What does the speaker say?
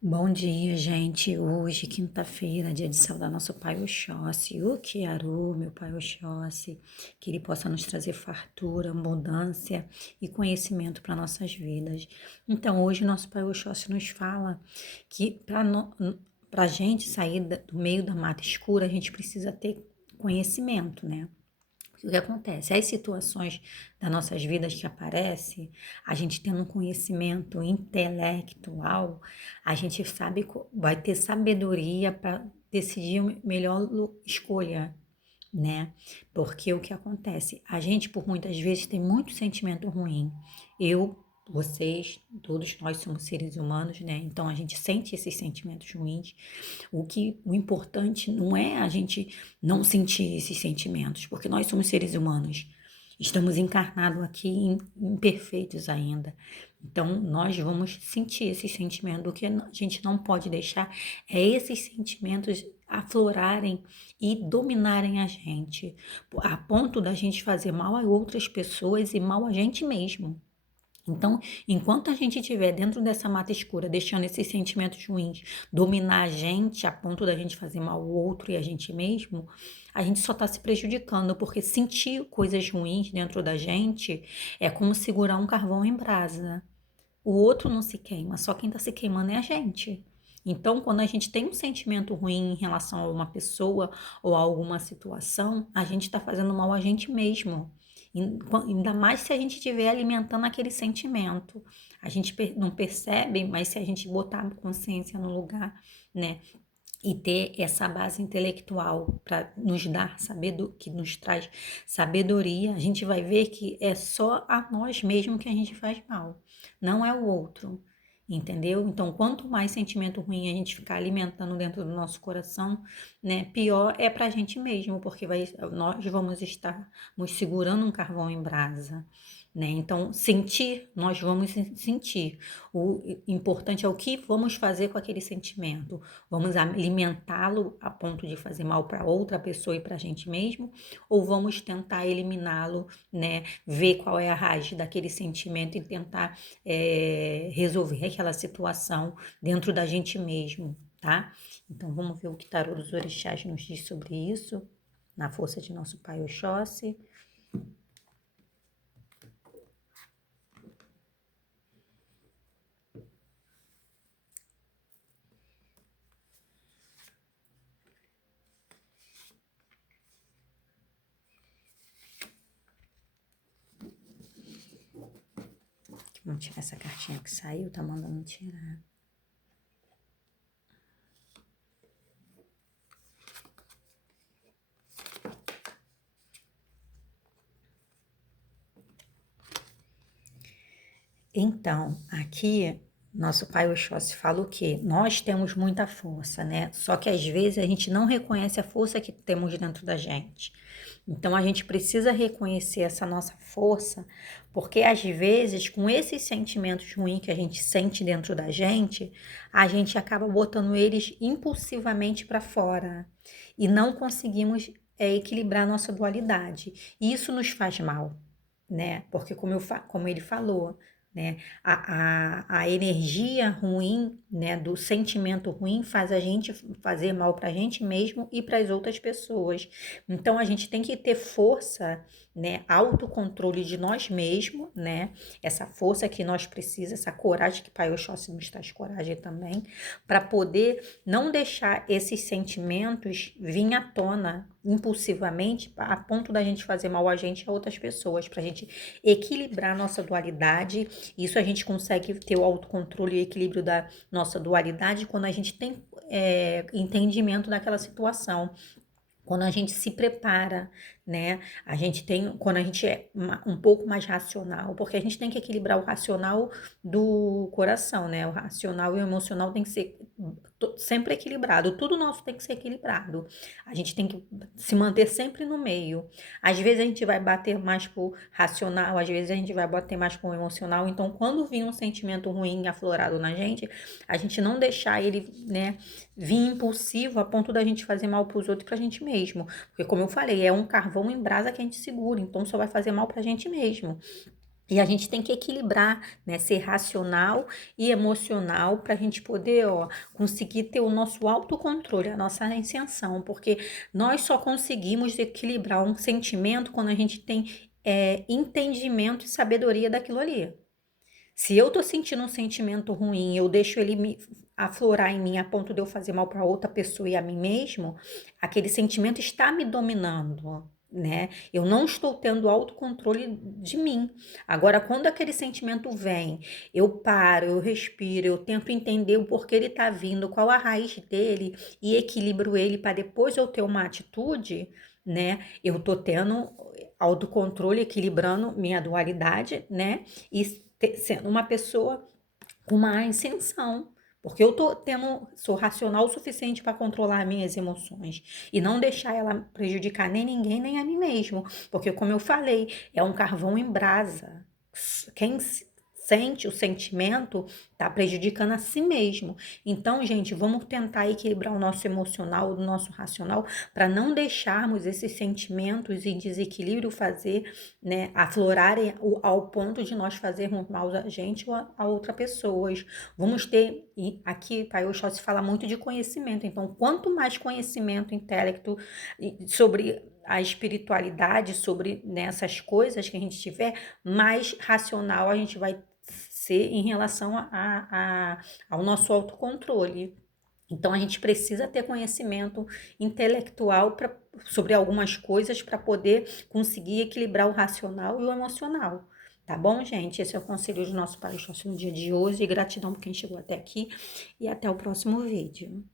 Bom dia, gente. Hoje, quinta-feira, dia de saudar nosso Pai Oxóssi, o Kiaru, meu Pai Oxóssi, que ele possa nos trazer fartura, abundância e conhecimento para nossas vidas. Então, hoje, nosso Pai Oxóssi nos fala que para a gente sair do meio da mata escura, a gente precisa ter conhecimento, né? O que acontece? As situações das nossas vidas que aparecem, a gente tendo um conhecimento intelectual, a gente sabe, vai ter sabedoria para decidir a melhor escolha, né? Porque o que acontece? A gente, por muitas vezes, tem muito sentimento ruim. Eu, vocês, todos nós somos seres humanos, né? Então a gente sente esses sentimentos ruins. O importante não é a gente não sentir esses sentimentos, porque nós somos seres humanos. Estamos encarnados aqui imperfeitos ainda. Então, nós vamos sentir esses sentimentos. O que a gente não pode deixar é esses sentimentos aflorarem e dominarem a gente, a ponto da gente fazer mal a outras pessoas e mal a gente mesmo. Então, enquanto a gente estiver dentro dessa mata escura, deixando esses sentimentos ruins dominar a gente a ponto da gente fazer mal ao outro e a gente mesmo, a gente só está se prejudicando, porque sentir coisas ruins dentro da gente é como segurar um carvão em brasa. O outro não se queima, só quem está se queimando é a gente. Então, quando a gente tem um sentimento ruim em relação a uma pessoa ou a alguma situação, a gente está fazendo mal a gente mesmo. Ainda mais se a gente estiver alimentando aquele sentimento. A gente não percebe, mas se a gente botar a consciência no lugar, né? E ter essa base intelectual para nos dar sabedoria, que nos traz sabedoria, a gente vai ver que é só a nós mesmos que a gente faz mal, não é o outro, entendeu? Então, quanto mais sentimento ruim a gente ficar alimentando dentro do nosso coração, né, pior é para a gente mesmo, porque nós vamos estar nos segurando um carvão em brasa, né? Então, sentir, nós vamos sentir. O importante é o que vamos fazer com aquele sentimento. Vamos alimentá-lo a ponto de fazer mal para outra pessoa e para a gente mesmo? Ou vamos tentar eliminá-lo, né? Ver qual é a raiz daquele sentimento e tentar resolver aquela situação dentro da gente mesmo, tá? Então vamos ver o que Tarô dos Orixás nos diz sobre isso, na força de nosso Pai Oxóssi. Vamos tirar essa cartinha que saiu, tá mandando tirar. Então, aqui, nosso pai Oxóssi fala o quê? Nós temos muita força, né? Só que às vezes a gente não reconhece a força que temos dentro da gente. Então, a gente precisa reconhecer essa nossa força, porque às vezes, com esses sentimentos ruins que a gente sente dentro da gente, a gente acaba botando eles impulsivamente para fora e não conseguimos equilibrar nossa dualidade. E isso nos faz mal, né? Porque como ele falou, né? A energia ruim, né, do sentimento ruim faz a gente fazer mal para a gente mesmo e para as outras pessoas. Então a gente tem que ter força, né, autocontrole de nós mesmos, né? Essa força que nós precisamos, essa coragem que Pai Oxóssi nos traz coragem também, para poder não deixar esses sentimentos vir à tona impulsivamente a ponto da gente fazer mal a gente e a outras pessoas, para a gente equilibrar nossa dualidade. Isso a gente consegue ter o autocontrole e o equilíbrio da nossa dualidade quando a gente tem entendimento daquela situação. Quando a gente se prepara, né? Quando a gente é um pouco mais racional, porque a gente tem que equilibrar o racional do coração, né? O racional e o emocional tem que ser sempre equilibrado. Tudo nosso tem que ser equilibrado. A gente tem que se manter sempre no meio. Às vezes a gente vai bater mais pro racional, às vezes a gente vai bater mais pro emocional. Então, quando vir um sentimento ruim aflorado na gente, a gente não deixar ele, né, vir impulsivo a ponto da gente fazer mal pros outros e pra gente mesmo. Porque, como eu falei, é um carvão em brasa que a gente segura, então só vai fazer mal pra gente mesmo. E a gente tem que equilibrar, né? Ser racional e emocional para a gente poder, ó, conseguir ter o nosso autocontrole, a nossa ascensão, porque nós só conseguimos equilibrar um sentimento quando a gente tem entendimento e sabedoria daquilo ali. Se eu tô sentindo um sentimento ruim, eu deixo ele me aflorar em mim a ponto de eu fazer mal para outra pessoa e a mim mesmo, aquele sentimento está me dominando, né? Eu não estou tendo autocontrole de mim. Agora, quando aquele sentimento vem, eu paro, eu respiro, eu tento entender o porquê ele tá vindo, qual a raiz dele e equilibro ele para depois eu ter uma atitude, né? Eu tô tendo autocontrole, equilibrando minha dualidade, né? E sendo uma pessoa com uma ascensão. Porque eu sou racional o suficiente para controlar minhas emoções e não deixar ela prejudicar nem ninguém, nem a mim mesmo. Porque, como eu falei, é um carvão em brasa. Quem sente o sentimento está prejudicando a si mesmo. Então, gente, vamos tentar equilibrar o nosso emocional, o nosso racional, para não deixarmos esses sentimentos em desequilíbrio fazer, né, aflorarem ao ponto de nós fazermos mal a gente ou a outra pessoas. Vamos ter, e aqui, Pai Oxóssi fala muito de conhecimento, então, quanto mais conhecimento, intelecto sobre a espiritualidade, sobre nessas coisas que a gente tiver, mais racional a gente vai ser em relação ao nosso autocontrole. Então, a gente precisa ter conhecimento intelectual sobre algumas coisas para poder conseguir equilibrar o racional e o emocional. Tá bom, gente? Esse é o conselho do nosso palestrante no dia de hoje. E gratidão por quem chegou até aqui. E até o próximo vídeo.